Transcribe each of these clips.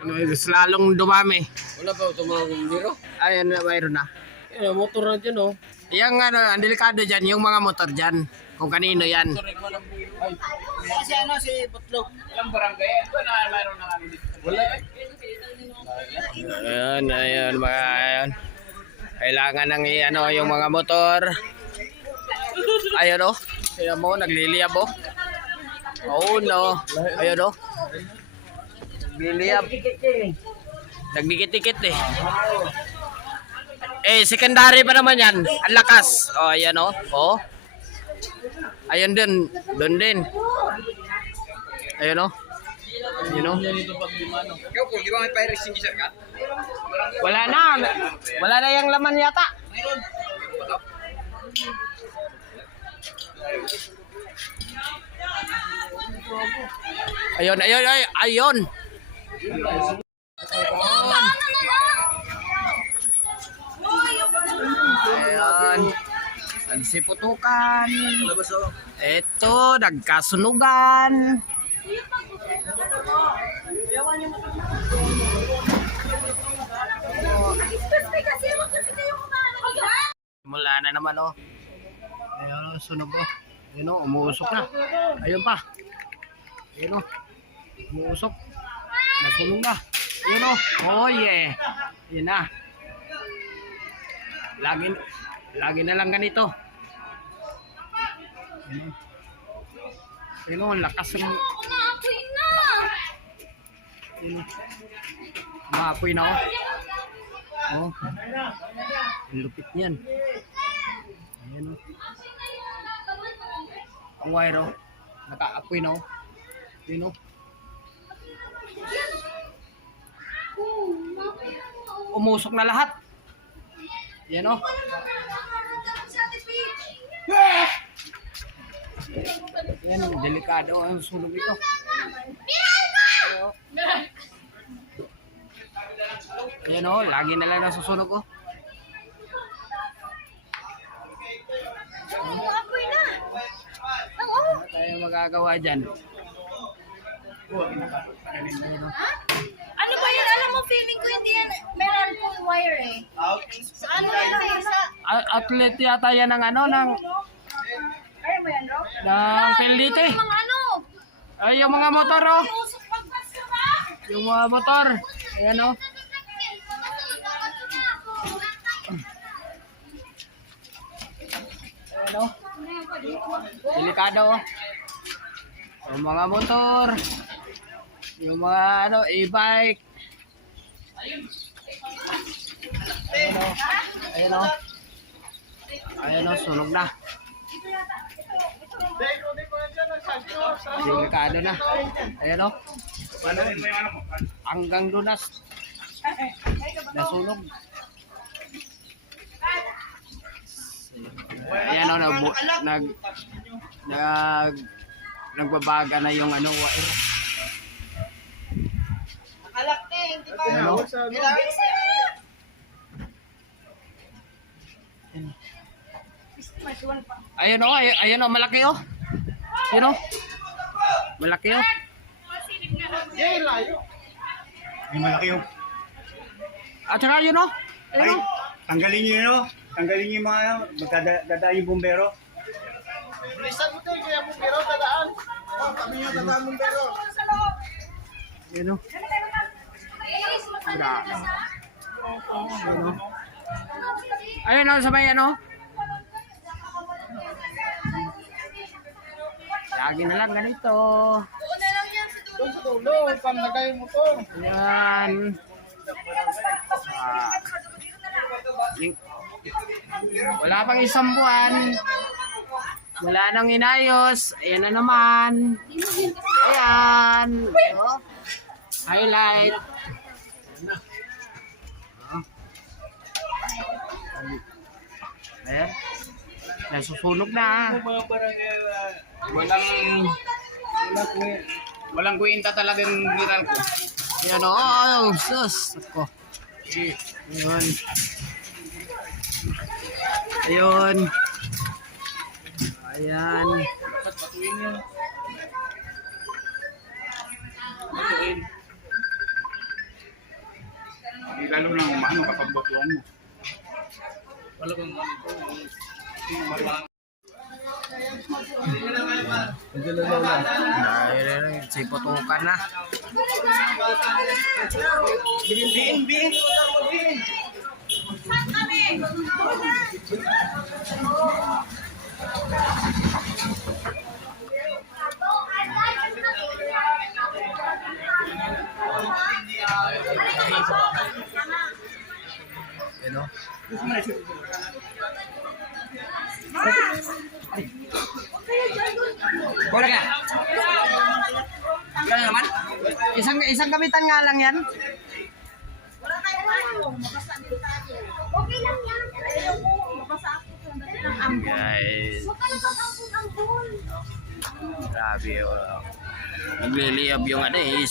Ano, lalong dumami. Wala ba ito mga biro? Ayun, mayroon na. Eh, motor na dyan oh. Yung ano, ang delikado dyan, yung mga motor dyan. Kung kanino yan. Ay, si ano, si Putlog. Ilang barangay? Ito na, mayroon na kami dito. Wala eh. Ayun, mga ayun. Kailangan ng ano, yung mga motor. Ayun oh. Tingnan mo, nagliliyab oh. Oh no. Ayun oh. Nagliliyab. Nagdikit-dikit eh. Eh, secondary pa naman yan. Ang lakas. Oh, ayan oh. Oh. Ayun din. Doon din. Ayun oh. You know? Ikaw po, di ba may fire extinguisher ka? Wala na. Wala na yung laman yata. Mayroon. Ayun, ayun, ayun. Ayun. Ayan. Nagsiputukan. Ito, nagkasunugan. Mula na naman oh. Ayun, sunog oh. Ayun oh, umuusok na. Ayun pa. Ayun oh. Umuusok. Nasunog na. Ayun oh. Oh yeah. Ayun na. Lagi na lang ganito. Ayun oh, lakas ng... Maapoy na oh. Oh. Ang lupit niyan. Ayun oh. Ang wire oh. Nakaapoy na oh. Ayun oh. Umusok na lahat. Yan oh. Yan, delikado ang sunog ito. Yan oh, lagi na lang nasusunog oh. Ano tayo magagawa dyan? Ano ba yun? Alam mo, feeling ko hindi yan. Meron pong wire eh. So ano yan? Outlet yata yan ng ano, ng... Kaya mo yan, Rob? ng PLDT. Mga ano? Ay, yung mga motor oh. Usok pagpasko ba? Yung mga motor. Ayan oh. Ayan oh. Delikado oh. Yung mga motor. Yung mga ano, e-bike. Ayan oh. Ayan oh. Ayan oh, sunog na. Delikado na. Ayan o. Hanggang dunas. Nasunog. Ayan o. Nagbabaga na yung ano. Ayan o. Ayan o. Ayan o. Malaki o. Ayan o. Malaki o. Ay, malaki yun. At saka yun o. Ay, Ayan o. tanggalin nyo yun, no? Tanggalin nyo yung mga, magdadaan yung bumbero. Bilisan mo tayo, kaya bumbero, dadaan. Oh, kami yung dadaan bumbero. Ayan o. Grabe. Ayan o. Ayan o, sabay ano. Lagi na lang ganito. Doon sa dulo, panlagay mo to. Ayan. Wala pang isang buwan. Wala nang inayos. Ayan na naman. Ayan. Oh. Highlight. Oh. Ayan. Nasusunog na. Mga barangay, walang kwenta talagang viral ko. Ayan o. Oh, sus. Ako. Ayun. Ayun. Ayan. Patuin yan. Patuin. lalo na umano kapag botuan mo. Wala bang Siputukan na. Bin. Yan o. Bola ka. Yan naman. Isang gamitan nga lang yan. Okay lang yan. Ayaw mo. Mabasa ako. Sandali lang. Ambon. Guys. Huwag ka lang mag-ambon. Grabe oh. Nagliliyab yung ano eh,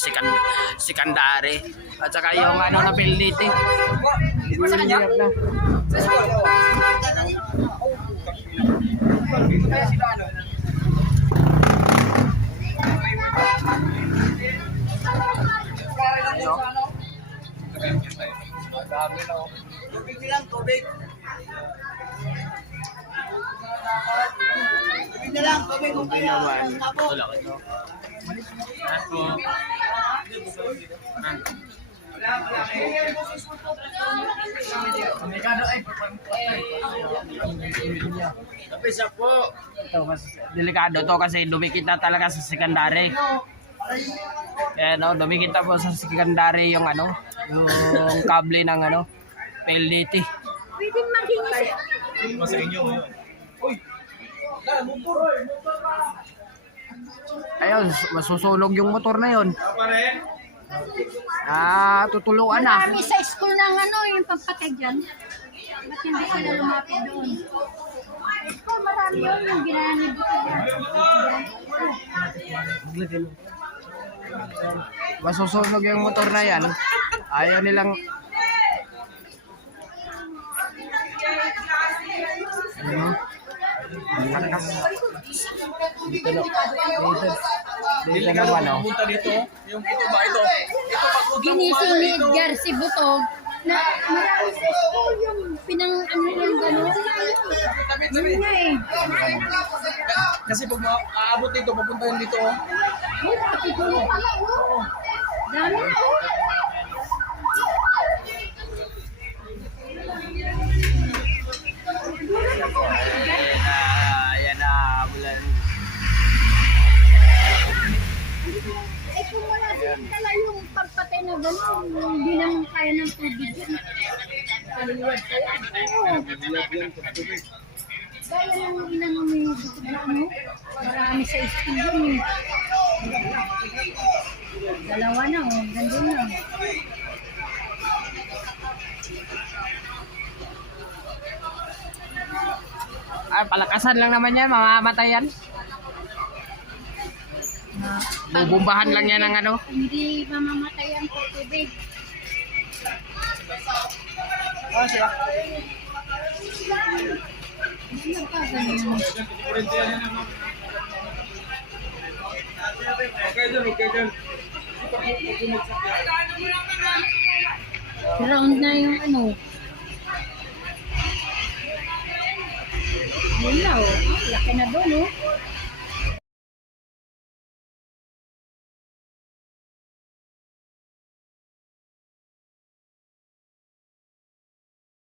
sikandare. At saka yung ano na PLDT. Dito sa kanya. Nagliliyab na. Kaya sila ano? Tubig lang, tubig. Tubig na lang, tubig. Kung Hindi kaya, naman. tapo. Wala ko ito. Ito, mas delikado to kasi dumikit na talaga sa secondary. Kaya no, dumikit na po sa secondary yung ano, yung kable ng ano, PLDT. Pwede maghingi siya. Ayun, masusunog yung motor na yon. Tutuluan na. Marami sa school ng ano, yung pampatay dyan. Ba't hindi sila lumapit doon? Sa school, marami yun yung ginanib ko dyan. Masusunog yung motor na yan. Ayaw nilang ano? Dito naman oh. Pumunta dito, yung ito ba ito? Ito pag Ginising ni Edgar si Butog na marami sa school yung pinang ano yung gano'n. Yun nga eh. kasi pag aabot dito, papunta yun dito. Yun, pati tulo pala. Oh. Dami na oh. Ayan na, bulan. Eh kung wala din pala yung pagpatay na gano'n, hindi naman kaya ng tubig yun. Kaliwad pa yan. Oo. Kaya lang inano may bukod na ano, marami sa school yun eh. Dalawa na oh, gandun na. Palakasan lang naman yan, mamamatay yan. Bubumbahan lang yan ng ano. Hindi mamamatay ang tubig. Ah, siya. Ano pa ganyan? Okay dyan. Round na yung ano. Yun na oh. Laki na doon oh.